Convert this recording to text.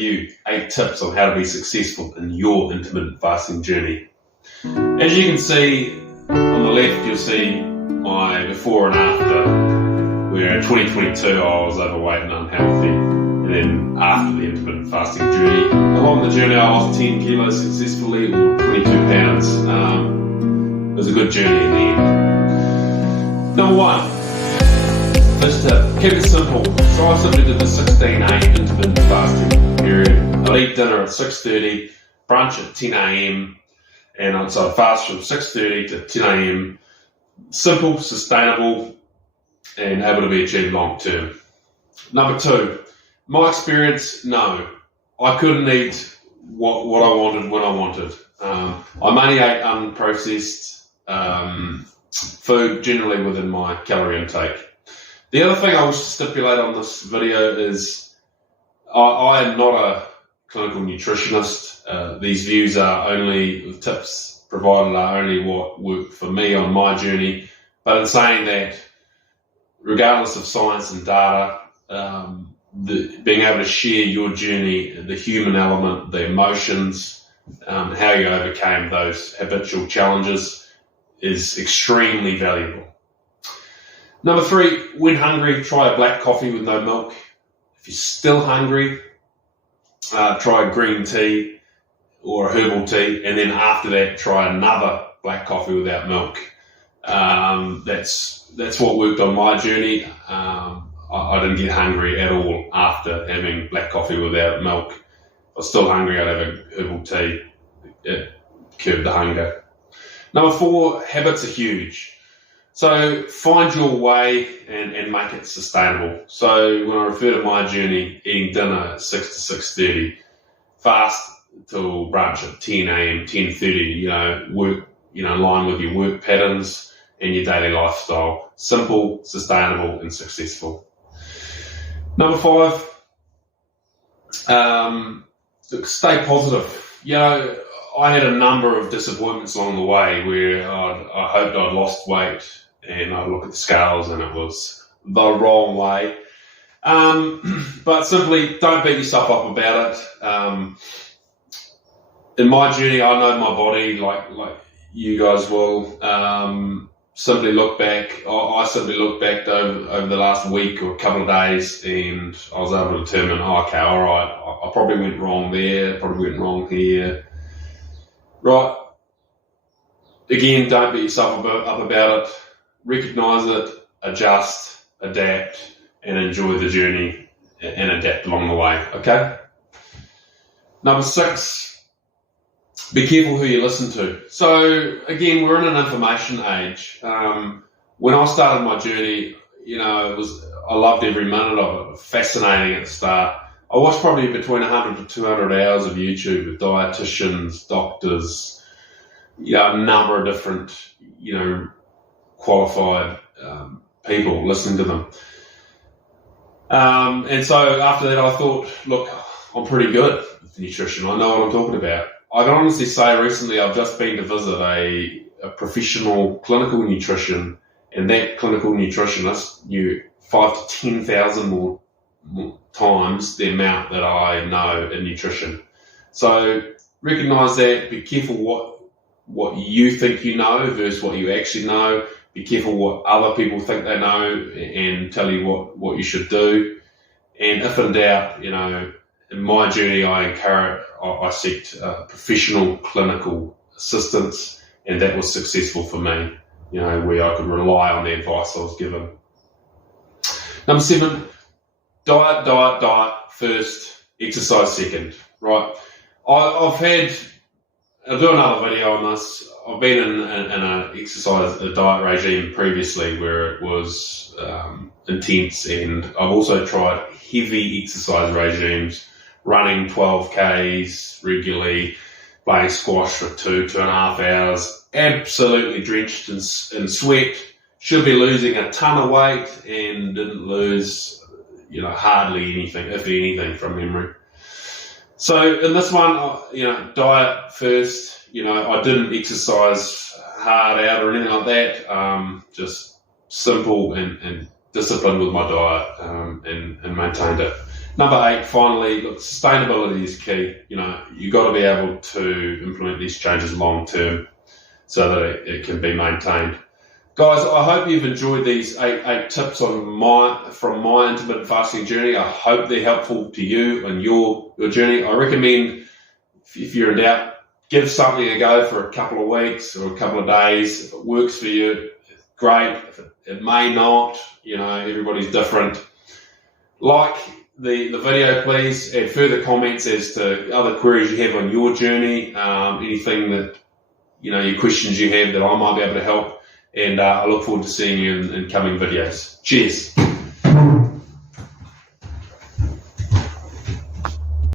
you 8 tips on how to be successful in your intermittent fasting journey. As you can see on the left, you'll see my before and after, where in 2022 I was overweight and unhealthy, and then after the intermittent fasting journey. Along the journey I lost 10 kilos successfully, or 22 pounds. It was a good journey in the end. Number 1, first tip, keep it simple. So I simply did the 16-8 intermittent fasting period. I'd eat dinner at 6:30, brunch at 10 a.m, and I'd fast from 6:30 to 10 a.m. Simple, sustainable, and able to be achieved long term. Number 2, my experience, no. I couldn't eat what I wanted when I wanted. I mainly ate unprocessed food, generally within my calorie intake. The other thing I wish to stipulate on this video is I am not a clinical nutritionist. These views are only, the tips provided are only what worked for me on my journey. But in saying that, regardless of science and data, being able to share your journey, the human element, the emotions, how you overcame those habitual challenges is extremely valuable. Number 3, when hungry, try a black coffee with no milk. If you're still hungry, try a green tea or a herbal tea, and then after that, try another black coffee without milk. That's what worked on my journey. I didn't get hungry at all after having black coffee without milk. If I was still hungry, I'd have a herbal tea. It curbed the hunger. Number 4, habits are huge. So find your way and make it sustainable. So when I refer to my journey, eating dinner at 6 to 6:30, fast till brunch at 10 a.m, 10:30, work, in line with your work patterns and your daily lifestyle. Simple, sustainable, and successful. Number 5, stay positive. I had a number of disappointments along the way where I hoped I'd lost weight, and I look at the scales and it was the wrong way. But simply don't beat yourself up about it. In my journey, I know my body like you guys will. Simply look back. I simply looked back over the last week or a couple of days, and I was able to determine, okay, all right, I probably went wrong there, probably went wrong here. Right. Again, don't beat yourself up about it. Recognize it, adjust, adapt, and enjoy the journey and adapt along the way. Okay? Number 6, be careful who you listen to. So, again, we're in an information age. When I started my journey, I loved every minute of it. Fascinating at the start. I watched probably between 100 to 200 hours of YouTube with dietitians, doctors, a number of different, qualified people, listening to them. And so after that, I thought, look, I'm pretty good with nutrition. I know what I'm talking about. I can honestly say recently I've just been to visit a professional clinical nutrition, and that clinical nutritionist knew 5,000 to 10,000 more times the amount that I know in nutrition. So recognize that, be careful what you think you know versus what you actually know. Be careful what other people think they know and tell you what you should do. And if in doubt, in my journey, I sought professional clinical assistance, and that was successful for me, where I could rely on the advice I was given. Number 7, diet first, exercise second, right? I'll do another video on this. I've been in a diet regime previously where it was intense, and I've also tried heavy exercise regimes, running 12Ks regularly, playing squash for 2.5 hours, absolutely drenched in sweat, should be losing a ton of weight and didn't lose, hardly anything, if anything, from memory. So in this one, diet first. I didn't exercise hard out or anything like that. Just simple and disciplined with my diet and maintained it. Number 8, finally, look, sustainability is key. You've got to be able to implement these changes long term so that it can be maintained. Guys, I hope you've enjoyed these eight tips from my intermittent fasting journey. I hope they're helpful to you and your journey. I recommend, if you're in doubt, give something a go for a couple of weeks or a couple of days. If it works for you, great. If it may not, everybody's different. Like the video, please, add further comments as to other queries you have on your journey, anything that, your questions you have that I might be able to help. And I look forward to seeing you in coming videos. Cheers.